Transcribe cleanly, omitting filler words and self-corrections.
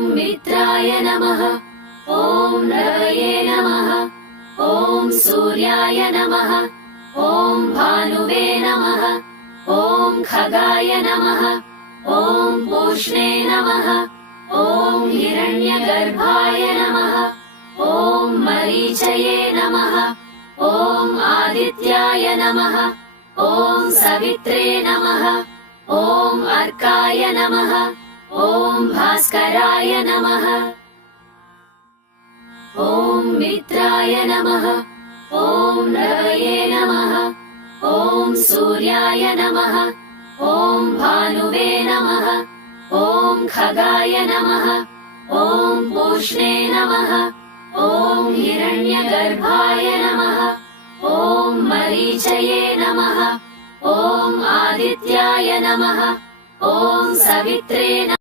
मित्राय नमः। ॐ रवये नमः। ॐ सूर्याय नमः। ॐ भानुवे नमः। ॐ खगाय नमः। ॐ पूष्णे नमः। ॐ हिरण्यगर्भाय नमः। ॐ मरीचये नमः। ॐ आदित्याय नमः। ॐ सवित्रे नमः। ॐ अर्काय नमः। ॐ भास्कराय नमः। ॐ मित्राय नमः। ॐ रवये नमः। ॐ सूर्याय नमः। ॐ भानुवे नमः। ॐ खगाय नमः। ॐ पूष्णे नमः। ॐ हिरण्यगर्भाय नमः। ॐ मरीचये नमः। ॐ आदित्याय नमः। ॐ सवित्रे नमः।